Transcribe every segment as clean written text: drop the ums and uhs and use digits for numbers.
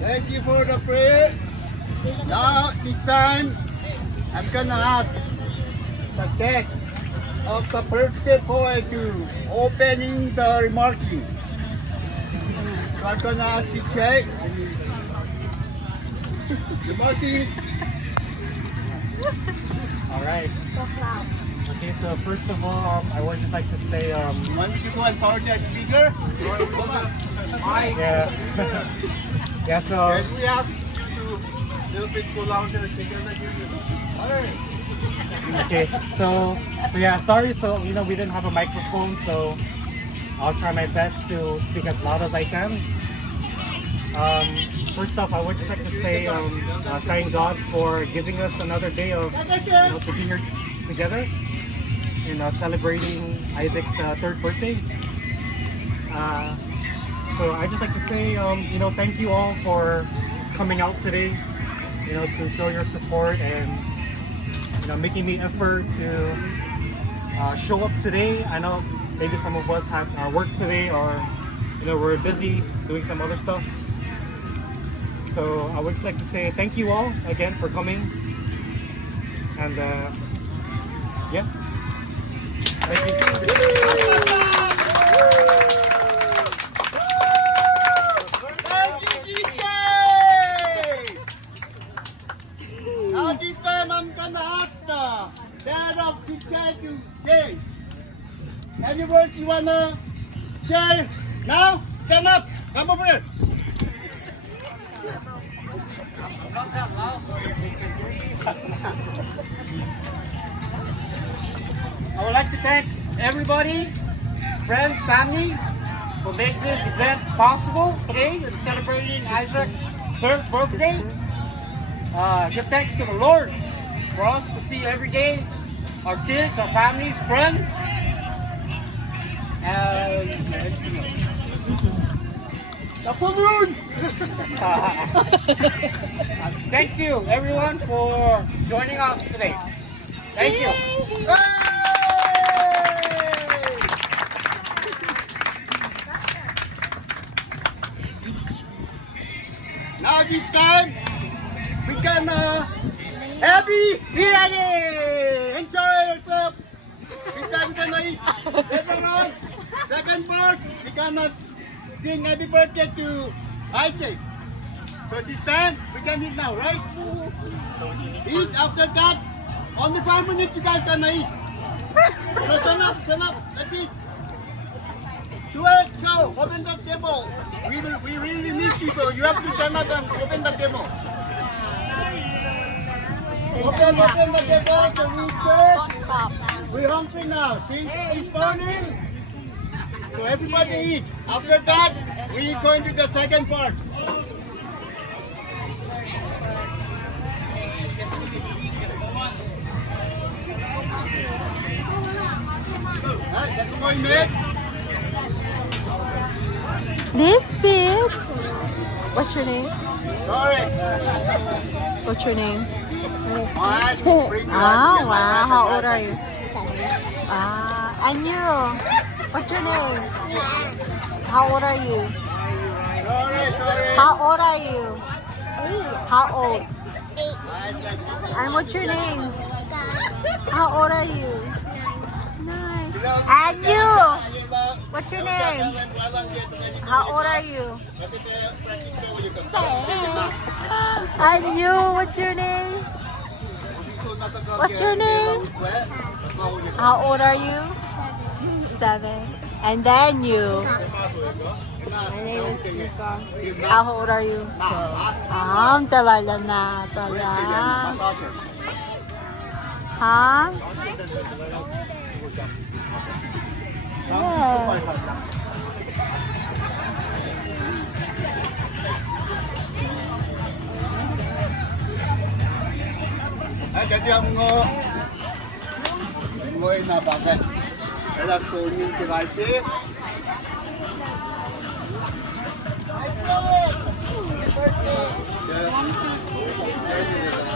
Thank you for the prayer. Now, this time, I'm gonna ask the dad of the birthday boy to opening the remarking. So I'm gonna ask Issac. Remarking. All right. Okay, so first of all, I would just like to say, Want me to go and power that speaker? yeah, yeah. So Can we ask you to a little bit go louder together? okay, so yeah. Sorry, so we didn't have a microphone, so I'll try my best to speak as loud as I can. First off, I would just like to say thank God for giving us another day of to be here together in celebrating Isaac's third birthday. So I just like to say thank you all for coming out today, to show your support and making the effort to show up today. I know maybe some of us have work today, or we're busy doing some other stuff. So I would just like to say thank you all again for coming, and yeah, thank you. Now this time I'm gonna ask the dad of Issac to say. Any words you wanna share now? Stand up, come over here. I would like to thank everybody, friends, family, for making this event possible today and celebrating Isaac's third birthday. Give thanks to the Lord for us to see every day our kids, our families, friends. Thank you everyone for joining us today. Thank you. Now this time we can happy biryani. Enjoy yourself. This time gonna eat. Later on, second part we gonna sing happy birthday to Issac. So this time we can eat now, right? Eat after that. Only 5 minutes you guys gonna eat. So stand up, let's eat. Joe, open the table. We really miss you, so you have to stand up and open the table. Open the table so we eat. We're hungry now. See, it's morning. So everybody eat. After that, we go into the second part. That's going mate. This big. What's your name? Sorry. What's your name? Bring Ah, wow. How old are you? And you? What's your name? How old are you? Sorry. How old are you? How old? And what's your name? How old are you? Nice. And you? What's your name? How old are you? And you? What's your name? What's your name? How old are you? 7. And then you? My name is Issac. How old are you? 12. Ang talala na pala. Ha? Yeah. Jadi ang mo na bakit? Kaya tuloy yung rice.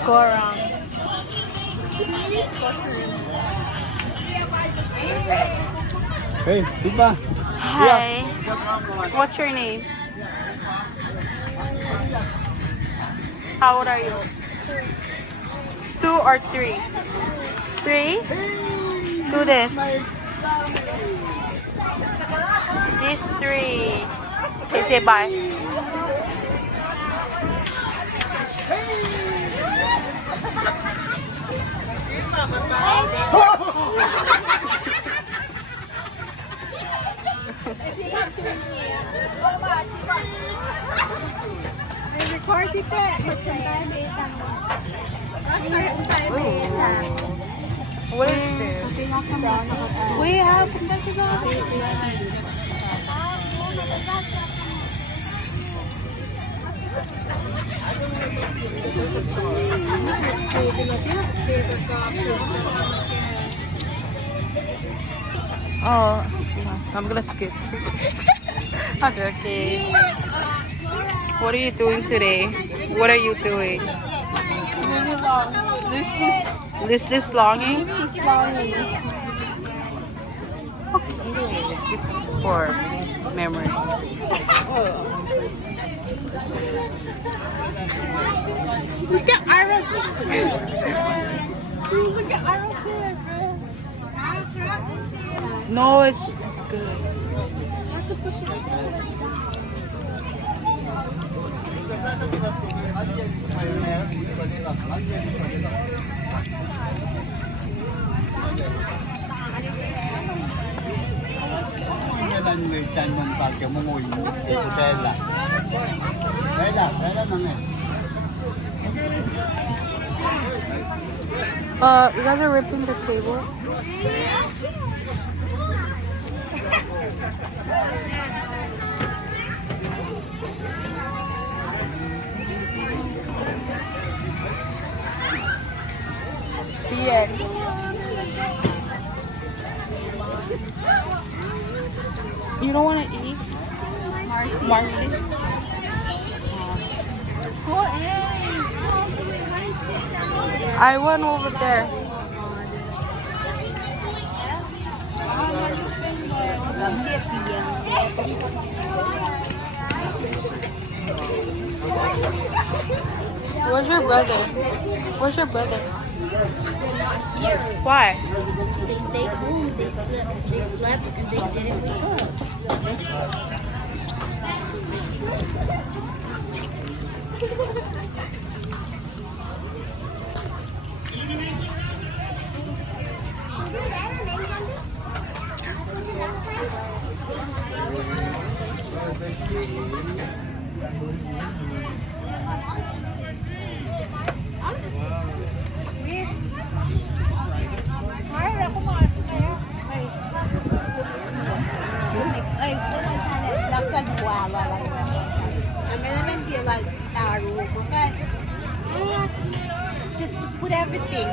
Gorang. Hey, diba? Hi. What's your name? How old are you? 2 or 3? 3? Do this. These 3. Okay, say bye. What is this? We have Oh, I'm gonna skip. Not joking. What are you doing today? What are you doing? Listless longing? Okay, just for memory. Look at Ira's Look at Ira's hair, bro. No, it's good. Kailan may chan mong pagka mungoy mo? Bella. Bella naman You guys are ripping the table? Yeah. You don't want to eat? Marcy? I went over there. Where's your brother? Where's your brother? Here. Why? They stayed home. They slept and they didn't wake up. Just put everything.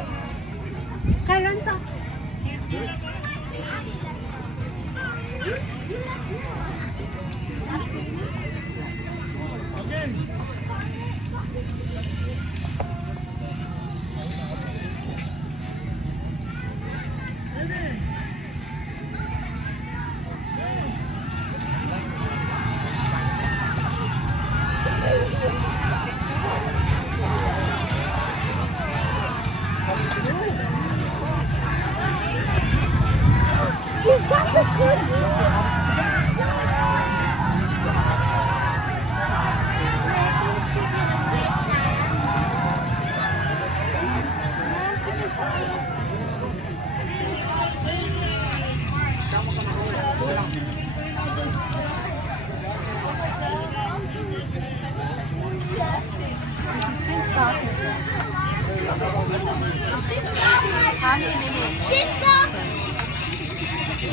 How many minutes? She's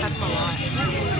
That's a lot.